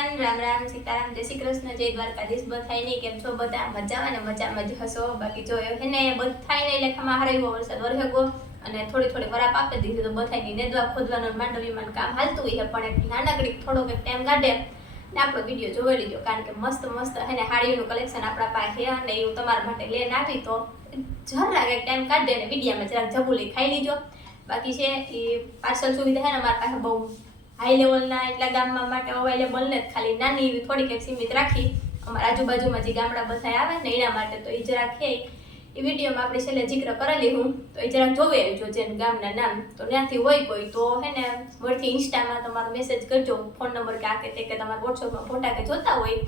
Everyone Ram Ram Sitaram, જય શ્રી કૃષ્ણ, જય દ્વારકાધીશ બધાય નહીં કેમ છો? બધા મજામાં ને મજામાં જ હશો? બાકી જો હે ને બધાય ને લેખામાં હારાયો વરસાદ વરહે ગો અને થોડી થોડી વરાપ આપી દીધી તો બધાય નેદવા, ખોદવાનું માંડવીમાં કામ હાલતું હોય પણ એક નાનકડી થોડોક ટાઈમ કાઢે ને આપણો વીડિયો જોઈ લીધો કારણ કે મસ્ત મસ્ત હે ને હાડીઓનું કલેક્શન આપણા પાસે અને હું તમારા માટે લઈને આવી તો જરાક એક ટાઈમ કાઢે ને વિડીયામાં જરાક જબુલી ખાઈ લીજો. બાકી છે એ પાર્સલ સુવિધા છે ને અમારા પાસે બહુ હાઈ લેવલના એટલા ગામમાં માટે અવેલેબલ ને ખાલી નાની એવી થોડીક એક સીમિત રાખી અમારા આજુબાજુમાં જે ગામડા બધા આવે ને એના માટે તો એ જરાક છે એ વિડીયોમાં આપણે છેલ્લે જિક્ર કરેલી હું, તો એ જરાક જોવે આવજો જેમ ગામના નામ. તો ત્યાંથી હોય કોઈ તો હે ને વળથી ઇન્સ્ટામાં તમારો મેસેજ કરજો ફોન નંબર કે આ કે તે કે તમારા વોટ્સઅપમાં ફોટા કે જોતા હોય,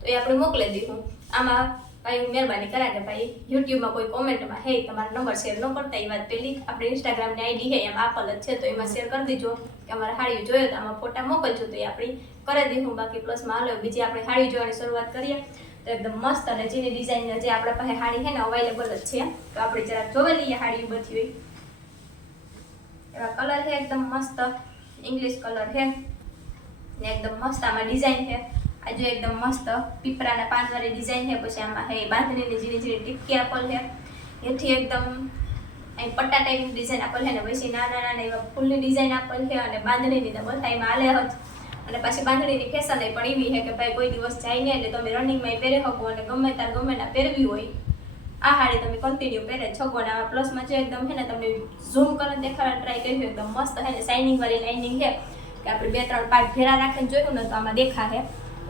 તો એ આપણે મોકલી દીધું આમાં ભાઈ મહેરબાની કરાને ભાઈ, યુટ્યુબમાં કોઈ કોમેન્ટમાં, હે, તમારો નંબર શેર ન કરતા, એ વાત પેલી. આપણે ઇન્સ્ટાગ્રામની આઈડી હે એમ આપલ જ છે, તો એમાં શેર કરી દીજો. કે અમારે સાડીઓ જોયો તો આમાં ફોટા મોકલજો, તો એ આપણી કરી દઈશું બાકી પ્લસમાં હાલો બીજી આપણે હાડી જોવાની શરૂઆત કરીએ. તો એકદમ મસ્ત અને જેની ડિઝાઇન જે આપણા પાસે હાડી છે ને અવેલેબલ જ છે. તો આપણે જરાક જોઈ લઈએ હાડી બધી હોય. એવા કલર છે, એકદમ મસ્ત. ઇંગ્લિશ કલર છે. ને એકદમ મસ્ત આમાં ડિઝાઇન છે. આ જો એકદમ મસ્ત પીપરાના પાનવાળી ડિઝાઇન છે, પછી આમાં હે બાંધણીની ઝીણી ઝીણી ટીપકી આપેલ છે. એથી એકદમ અહીં પટ્ટા ટાઈપની ડિઝાઇન આપેલ છે ને પછી નાના નાના એવા ફૂલની ડિઝાઇન આપેલ છે અને બાંધણીની તો બધા એમાં હાલે જ. અને પછી બાંધણીની ફેશન પણ એવી છે કે ભાઈ કોઈ દિવસ જાય ને એટલે તમે રનિંગમાં પહેરી શકો અને ગમે ત્યાં ગમે ના પહેરવી હોય, આ હાડી તમે કન્ટિન્યુ પહેરે છકો અને આ પ્લસમાં જે એકદમ છે ને તમને ઝૂમ કરીને દેખાડવા ટ્રાય કર્યું એકદમ મસ્ત છે ને શાઇનિંગ વાળી લાઇનિંગ છે. કે આપણે બે ત્રણ પાક ભેરા રાખીને જોયું ને તો આમાં દેખાશે.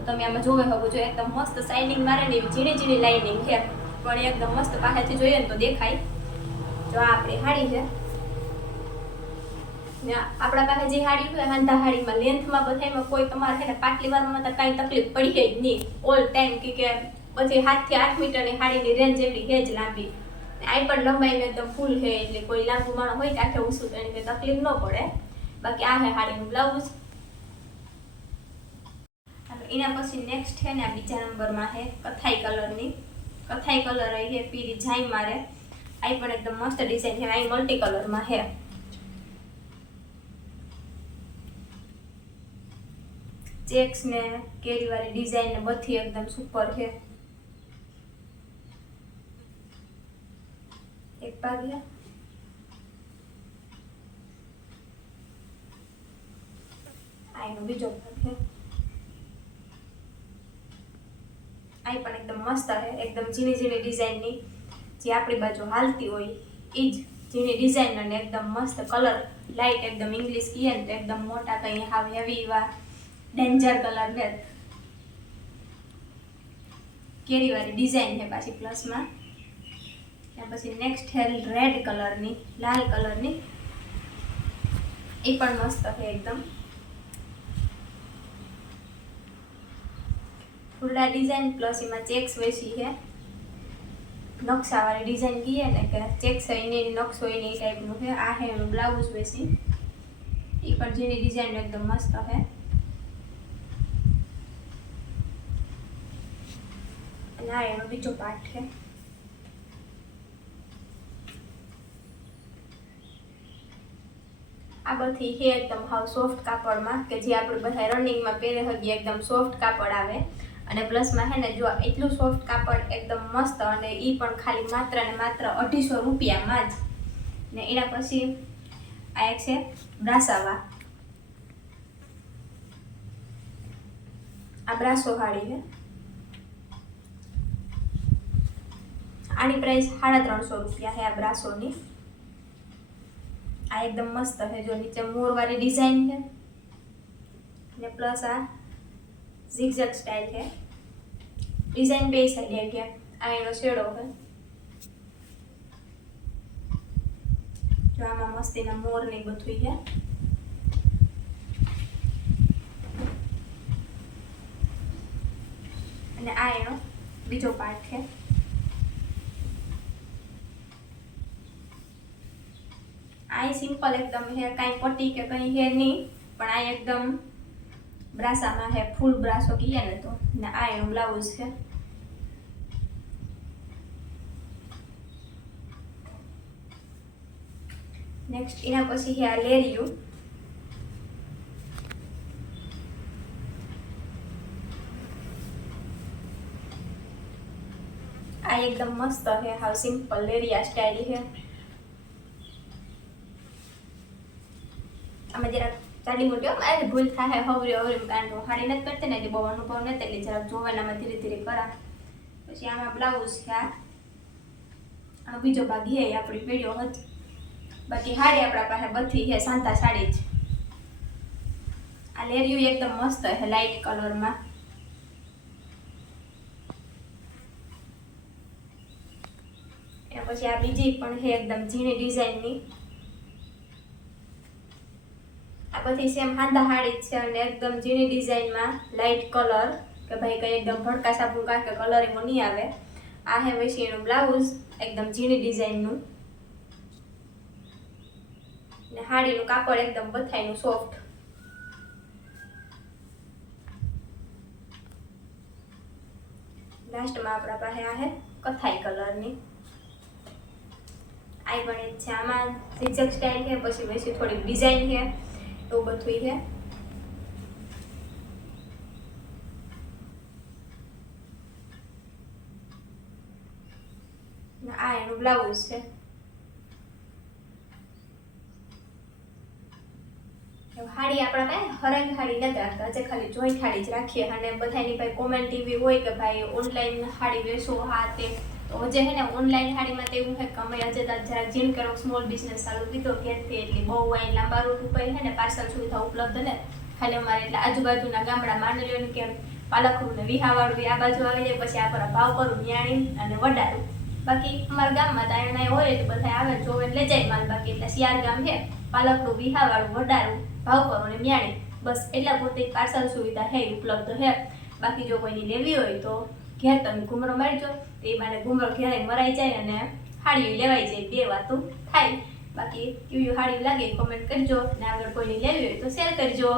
તો તમે આમાં જોવે શકો છો, એકદમ મસ્ત શાઇનિંગ મારે ને ઝીણી ઝીણી લાઇનિંગ છે. પણ એકદમ મસ્ત પાસેથી જોઈએ ને તો દેખાય. જો આ આપણી હાડી છે. આપણા પાસે જે હાડી હોય, હાંધા હાડીમાં લેન્થમાં બધામાં કોઈ તમારે છે ને પાટલી વારમાં તો કાંઈ તકલીફ પડી જાય જ નહીં. ઓલ ટાઈમ કે કે પછી સાતથી આઠ મીટરની હાડીની રેન્જ એવી છે જ લાંબી. ને આ પણ લંબાઈ એકદમ ફૂલ છે, એટલે કોઈ લાંબુ માણસ હોય કે ઊંચું તો એને તકલીફ ન પડે. બાકી આ હે હાડીનું બ્લાઉઝ એના પછી નેક્સ્ટ છે ને આ બીજા નંબરમાં છે, કથાઈ કલરની. કથાઈ કલર આવી છે પીરી જાઈ મારે. આ પણ એકદમ મસ્ત ડિઝાઇન છે આ મલ્ટી કલરમાં છે. ચેક્સ ને કેરીવાળી ડિઝાઇન ને બધી એકદમ સુપર છે. એક ભાગ આ એનો બીજો ભાગ છે. આ પણ એકદમ મસ્ત છે એકદમ ઝીણી ઝીણી ડિઝાઇનની. જે આપણી બાજુ હાલતી હોય એ જ ઝીણી ડિઝાઇન અને એકદમ મસ્ત કલર. લાઇટ એકદમ ઇંગ્લિશ કહીએ ને તો એકદમ મોટા કંઈ હાવ હેવી એવા ડેન્જર કલર ને કેરીવાળી ડિઝાઇન છે પાછી પ્લસમાં ત્યાર પછી નેક્સ્ટ છે રેડ કલરની લાલ કલરની એ પણ મસ્ત છે એકદમ. ફૂલડા ડિઝાઇન પ્લસ એમાં ચેક્સ વેસી છે. નકશાવાળી ડિઝાઇન કહીએ ને કે ચેક્સ હોય એની નકશો એની એ ટાઈપનું છે. આ છે એનું બ્લાઉઝ વેસી એ પણ જેની ડિઝાઇન એકદમ મસ્ત છે. અને આ એનો બીજો પાર્ટ છે. આ બધી છે એકદમ હાવ સોફ્ટ કાપડમાં કે જે આપણે બધા રનિંગમાં પહેરે હજી એકદમ સોફ્ટ કાપડ આવે. અને પ્લસમાં હે ને જો એટલું સોફ્ટ કાપડ એકદમ મસ્ત અને એ પણ ખાલી માત્ર ને માત્ર અઢીસો રૂપિયામાં જ. ને એના પછી આ એક છે બ્રાસાવા. આ બ્રાસો હાડી છે આની પ્રાઇસ સાડા ત્રણસો રૂપિયા છે આ બ્રાસોની. આ એકદમ મસ્ત છે જો નીચે મોરવાળી ડિઝાઇન છે ને પ્લસ આ ઝિગઝેગ સ્ટાઇલ છે ડિઝાઇન બે સાઈડ આવી ગયા આ એનો શેડો છે જો આમાં મસ્તીના મોર ને બધું છે અને આ એનો બીજો પાર્ટ છે આ સિમ્પલ એકદમ હે કાંઈ પટ્ટી કે કંઈ હે નહીં પણ આ એકદમ બ્રાસામાં હે, ફૂલ બ્રાસો કહીએ ને તો. ને આ એનું બ્લાઉઝ છે. નેક્સ્ટ એના પછી હે આ લેરિયું. આ એકદમ મસ્ત છે હાવ સિમ્પલ લેરિયા સ્ટાઇલ છે જાડી મોટી હો, મારે ભૂલ થાય હવરી હવરી કારણ હાડી નથી કરતી ને એટલે બહુ અનુભવ નથી એટલે જરાક જોવાનામાં ધીરે ધીરે કરા. પછી આમાં બ્લાઉઝ છે આ. બીજો ભાગ એ આપણી પેઢીઓ હતી. બાકી હાડી આપણા પાસે બધી છે સાંતા સાડી જ. આ લેરિયું એકદમ મસ્ત છે લાઇટ કલરમાં પછી આ બીજી પણ છે એકદમ ઝીણી ડિઝાઇનની બધી સેમ હાંદા હાડી છે અને એકદમ ઝીણી ડિઝાઇનમાં લાઇટ કલર કે ભાઈ કંઈ એકદમ ભડકા સાપનું કાંઈ કે કલર એવો નહીં આવે. આ હે પછી એનું બ્લાઉઝ એકદમ ઝીણી ડિઝાઇનનું ને. હાડીનું કાપડ એકદમ બથાઈનું સોફ્ટ લાસ્ટમાં આપણા પાસે આ હે કથાઈ કલરની આઈ પણ છે. આમાં ઝિગઝેગ સ્ટાઇલ છે, પછી પછી થોડીક ડિઝાઇન છે. એવું બધું છે આ એનું બ્લાઉઝ છે. હાડી આપણા પાસે હરંગ હાડી નથી રાખતા આજે ખાલી જોઈન્ટ હાડી જ રાખીએ. અને બધાની પાસે કોમેન્ટ એવી હોય કે ભાઈ ઓનલાઈન હાડી વેચો હા તો. જે હે ને ઓનલાઈન હાડીમાં તો એવું છે કે અમે તાર જરાક જીન કરો સ્મોલ બિઝનેસ ચાલુ કીધો ઘેરથી એટલી બહુ અહીં લાંબા રૂટ ઉપર હે ને પાર્સલ સુવિધા ઉપલબ્ધ ને. ખાલી અમારે એટલે આજુબાજુના ગામડા માની લ્યો ને કે પાલખરું ને વિહાવાળું આ બાજુ આવી જાય, પછી આ પર ભાવ કરું ન્યાણી અને વડારું બાકી અમારા ગામમાં તારણા હોય એટલે બધા આવે જોવે લઈ જાય માલ. બાકી એટલે શિયાર ગામ છે પાલકનું વિહાવાળું વડારું ભાવ કરો ને ન્યાણી બસ એટલા પૂરતી પાર્સલ સુવિધા છે ઉપલબ્ધ છે. બાકી જો કોઈની લેવી હોય તો ઘેર તમે ઘૂમરો મારજો એ માટે ઘૂમરો ઘેરે મરાઈ જાય અને હાડીઓ લેવાઈ જાય. બે વાતું થાય. બાકી કેવી હાડી લાગે કોમેન્ટ કરજો. ને આગળ કોઈને લેવી હોય તો શેર કરજો.